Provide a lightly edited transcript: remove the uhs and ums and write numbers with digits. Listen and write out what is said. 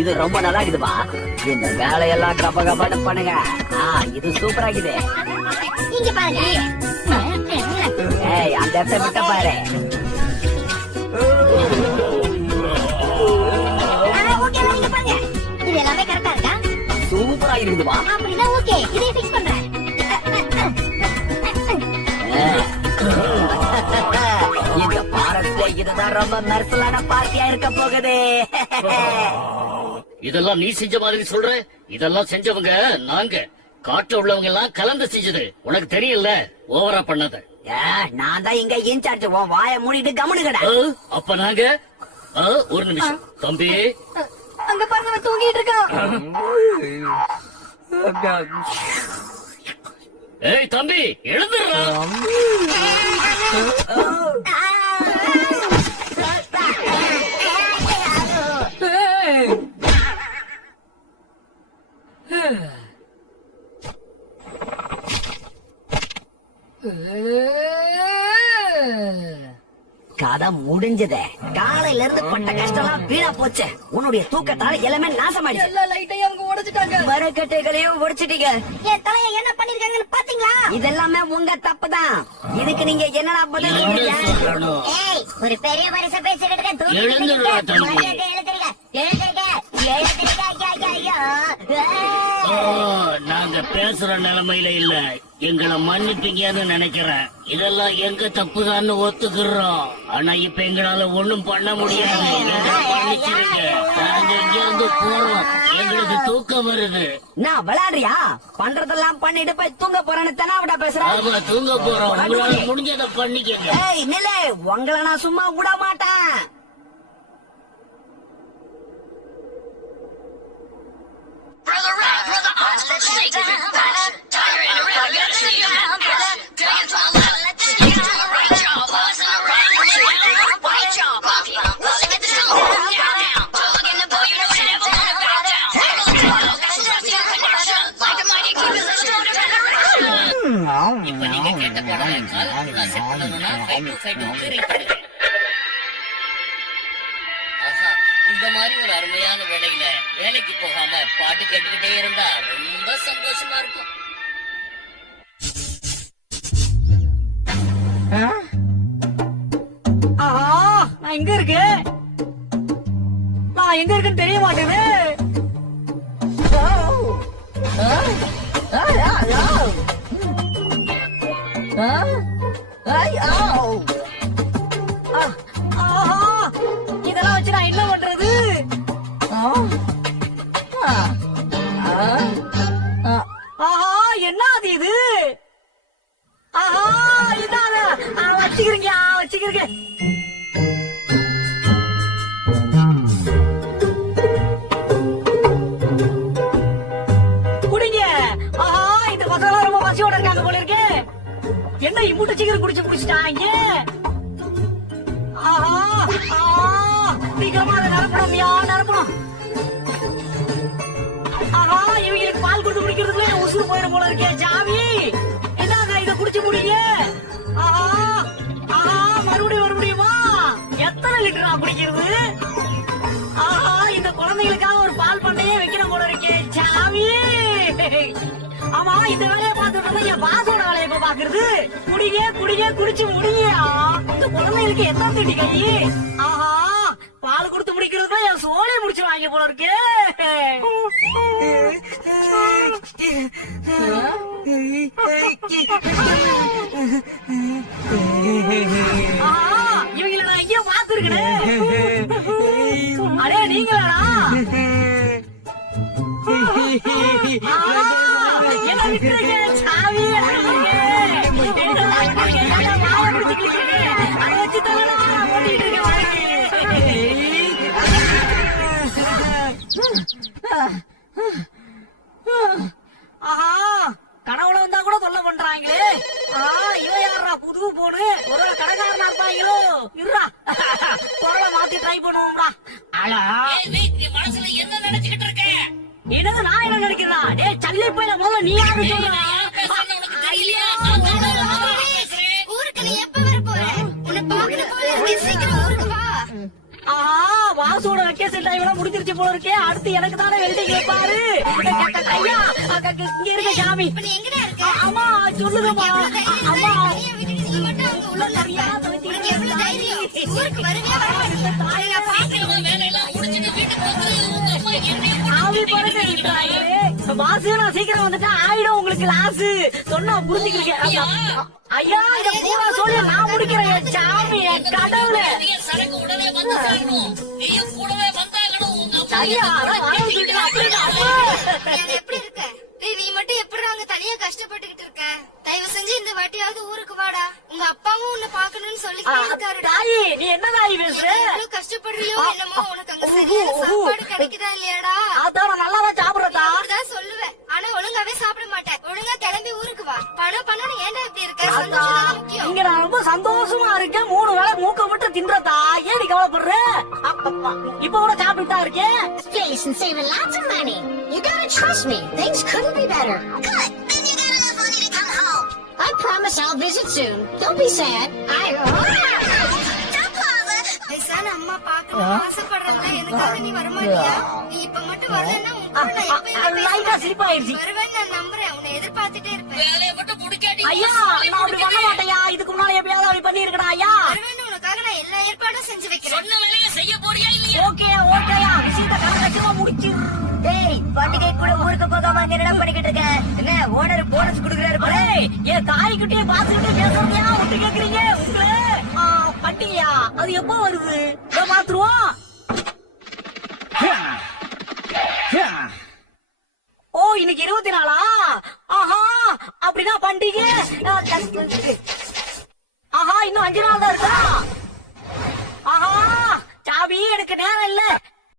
இது ரொம்ப நல்லா இருக்குதுப்பா. இந்த வேலையெல்லாம் கப்ப கப்பாட்டு பண்ணுங்க. இது சூப்பரா இருக்குது. இங்க பாருங்க. ஏய், அந்த இடத்த விட்ட பாரு. இது எல்லாமே கரெக்டா இருக்கா? சூப்பரா இருக்குதுப்பா. அப்படின்னா ஓகே, இதை ஃபிக்ஸ் பண்றேன். இந்த பாரஸ்ல இதுதான் ரொம்ப மெர்சலான பார்ட்டியா இருக்க போகுது. இதெல்லாம் நீ செஞ்ச மாதிரி சொல்ற? இதெல்லாம் செஞ்சவங்க நாங்க. காட்டுல உள்ளவங்க எல்லாம் கலந்து செஞ்சது. உனக்கு தெரியல ஓவரா பண்ணது. நான் தான் இங்க இன்சார்ஜ். உன் வாயை மூடிட்டு கவனிக்கடா. அப்ப நாங்க ஒரு நிமிஷம் தம்பி. அங்க பாருங்க, தூங்கிட்டு இருக்கான். ஏய் தம்பி, எழுந்துடுறா. கதை முடிஞ்சது. காலையில இருந்து பட்ட கஷ்டம் வீணா போச்சு. உன்னுடைய தூக்கத்தால எல்லாமே நாசமாயிடுச்சு. எல்லா லைட்டையும் அவங்க உடைச்சிட்டாங்க. மரக்கட்டைகளையும் உடைச்சிட்டீங்க. என் தலைய என்ன பண்ணிருக்காங்கன்னு பாத்தீங்களா? இதெல்லாமே உங்க தப்புதான். இதுக்கு நீங்க என்னடா பதில் சொல்றீங்க? ஏய், ஒரு பெரிய மனுஷ பேசிக்கிட்டு இருக்க. எழுந்துடுறா தம்பி. நாங்க பேசுற நிலைமையில இல்ல. எங்களை மன்னிப்பீங்கன்னு நினைக்கிறேன். இதெல்லாம் எங்க தப்புதான்னு ஒத்துக்கிறோம். ஆனா இப்ப எங்களால ஒண்ணும் பண்ண முடியாது. மன்னிச்சிருங்க. நாங்க இங்க இருந்து போறோம். எங்களுக்கு தூக்கம் வருது. நான் விளையாடுறியா? பண்றதெல்லாம் பண்ணிட்டு போய் தூங்க போறேன்னு தெனாவிடா பேசுறேன். ஆமா, தூங்க போறோம். உங்களால முடிஞ்சதை பண்ணிக்கங்க. ஏய் நிலை, உங்களை நான் சும்மா விட மாட்டேன். Brother Rat, brother Oz, let's shake it, batch. Tire in a red, let's see you now, brother. Dragons on the left, let's see you on the right, y'all. Boys in the right, let's see you on the right, y'all. Buffy, look at the show, down. Dog in the boy, you know we never wanna back down. Wiggle the dog, that's just your connection. Like the mighty keepers, let's go to federation. இப்ப நீங்க கேட்ட பாடலை காலத்துல set பண்ணணும்னா 525 ring பண்ணுங்க. இந்த மாதிரி ஒரு அருமையான வேலையில வேலைக்கு போகாம பாட்டு கேட்டுக்கிட்டே இருந்தா ரொம்ப சந்தோஷமா இருக்கும். நான் எங்க இருக்கு? நான் எங்க இருக்குன்னு தெரிய மாட்டேங்குது. இதெல்லாம் வச்சு நான் என்ன பண்றது? ஆஹா, என்ன அது இது? ஆஹா, இதாங்க. வச்சுக்கிறீங்க, வச்சுக்கிறீங்க. குடிங்க. ஆஹா, இந்த பசங்க ரொம்ப பசியோட இருக்காங்க போல இருக்கு. என்ன இம்புட்டு சீக்கிரம் குடிச்சிட்டாங்க? ஆஹா, சீக்கிரமா அதை நிரப்பணும், நிரப்பணும். ஆஹா, இவங்களுக்கு பால் கொடுத்து குடிக்கிறதுக்குள்ள உசுறு போயிடும் போல இருக்கே. சாமி, என்னங்க இதை குடிச்சு முடியுங்க. ஆஹா, ஆஹா, மறுபடியுமா? எத்தனை லிட்டரா குடிக்கிறது? ஆஹா, இந்த குழந்தைகளுக்காக ஒரு பால் பண்ணையே வைக்கணும் போல இருக்கே. சாமி, ஆமா, இந்த வேலையை பார்த்துட்டு என் பாசோட வேலையை இப்ப பாக்குறது. குடிச்சு முடியா. இந்த குழந்தைகளுக்கு எத்தனை திட்டி கை? ஆஹா, பால் கொடுத்து முடிக்கிறதுனா என் சோலையை முடிச்சு வாங்க போல இருக்கு. இவங்களை நான் எங்கேயோ பாத்துருக்கேன். அடே நீங்களாடா? என்ன விட்டுருங்க சாமி. அதை வச்சு தகவலா ஓட்டிட்டு இருக்கேன். ஆஹா, கனவுல வந்தா கூட தொல்லை பண்றாங்களே. இவ யாரா புது போனு? ஒரு கடைக்காரனா இருப்பாங்களோ? இருடா, குரலை மாத்தி ட்ரை பண்ணுவோம்டா. மனசுல என்ன நினைச்சுக்கிட்டு இருக்க? என்னது நான் என்ன நினைக்கிறேன்? டே சல்லி போயில முதல்ல நீ யாரு சொல்ற? ஊருக்கு நீ எப்ப வர போற? உன்னை பாக்கணும் போல இருக்கு. சீக்கிரம் ஊருக்கு வா. ஆஹா, வாசோட வெக்கேஷன் டைம் எல்லாம் முடிஞ்சிருச்சு போல இருக்கே. அடுத்து எனக்கு தானே வெல்டிங் வைப்பாரு. ஐயா இங்க இருக்க சாமி. இப்ப நீ எங்கடா இருக்க? அம்மா சொல்லுங்கம்மா. அம்மா தனியா விட்டுட்டு நீ மட்டும் அங்க உள்ள சரியா உனக்கு எவ்வளவு தைரியம்? ஊருக்கு வருவியா வர மாட்டியா? தாயா வேலையெல்லாம் முடிச்சிட்டு வீட்டுக்கு வந்து உங்க அம்மா என்னைய ஆவி பறக்க விட்டாரு. பாசு நான் சீக்கிரம் வந்துட்டா ஆயிடும் உங்களுக்கு லாஸ். சொன்னா புரிஞ்சுக்கிறீங்க. ஐயா இந்த பூரா சொல்லி நான் முடிக்கிறேன் சாமி கடவுளே. சரக்கு உடனே வந்து சேரணும். நீயும் கூடவே வந்தாகணும். உங்க அம்மா ஐயா அதான் வரவு சொல்லிட்டு அப்படியே அம்மா. நீ எப்படி இருக்க? டேய், நீ மட்டும் எப்படி அங்க தனியா கஷ்டப்பட்டுக்கிட்டு இருக்க? தயவு செஞ்சு இந்த வாட்டியாவது ஊருக்கு வாடா. உங்க அப்பாவும் உன்னை பாக்கணும்னு சொல்லிக்கிட்டே இருக்காருடா. தாயி நீ என்ன தாயி பேசுற? எவ்வளவு கஷ்டப்படுறியோ என்னமோ, உனக்கு அங்க சரியான சாப்பாடு கிடைக்குதா இல்லையாடா? அதான் நான் நல்லாதான் சாப்பிடுறதா. அப்படிதான் சொல்லுவேன். ஆனா ஒழுங்காவே சாப்பிட மாட்டேன். ஒழுங்கா கிளம்பி ஊருக்கு வா. பணம் ஏன்டா இப்படி இருக்க? சந்தோஷம் தானே முக்கியம். இங்க நான் ரொம்ப சந்தோஷமா இருக்கேன். 3 வேளை மூக்க விட்டு தின்றதா. ஏன் கவலைப்படுற? இப்ப கூட சாப்பிட்டுட்டா இருக்கேன். Space and saving lots of money. You gotta trust me. Things couldn't be better. Good. Then you got enough money to come home. I promise I'll visit soon. Don't be sad. Don't bother. பேசான அம்மா பாக்கணும்னு ஆசைப்படுறதுல எனக்காக நீ வரமாட்டியா? நீ இப்ப மட்டும் வரலன்னா உன் கூட நான் எப்பயுமே லைட்டா சிரிப்பாயிருச்சு. வருவேன்னு நான் நம்புறேன். உன்னை எதிர்பார்த்துட்டே இருப்பேன். வேலையை மட்டும் முடிக்காட்டி ஐயா நான் அப்படி பண்ண மாட்டேயா. இதுக்கு முன்னால எப்பயாவது அப்படி பண்ணி இருக்கடா ஐயா. வருவேன்னு உனக்காக நான் எல்லா ஏற்பாடும் செஞ்சு வைக்கிறேன். சொன்ன வேலையை செய்ய போறியா இல்லையா? ஓகேயா விஷயத்த கணக்கச்சிமா முடிச்சு. டேய், பண்டிகை கூட ஊருக்கு போகாம அங்க என்னடா பண்ணிக்கிட்டு இருக்க? என்ன ஓனர் போனஸ் குடுக்குறாரு போல? என் தாய்கிட்டே பாத்துக்கிட்டே பேசுறதையா ஒட்டு கேக்குறீங்க உங்களே. பண்டிகையா அது எப்போ வருது? பாத்துருவோம். ஓ இன்னைக்கு 24. ஆஹா அப்படின்னா பண்டிகை. ஆஹா இன்னும் 5 நாள் தான் இருக்கா. ஆஹா சாவி எனக்கு நேரம் இல்ல.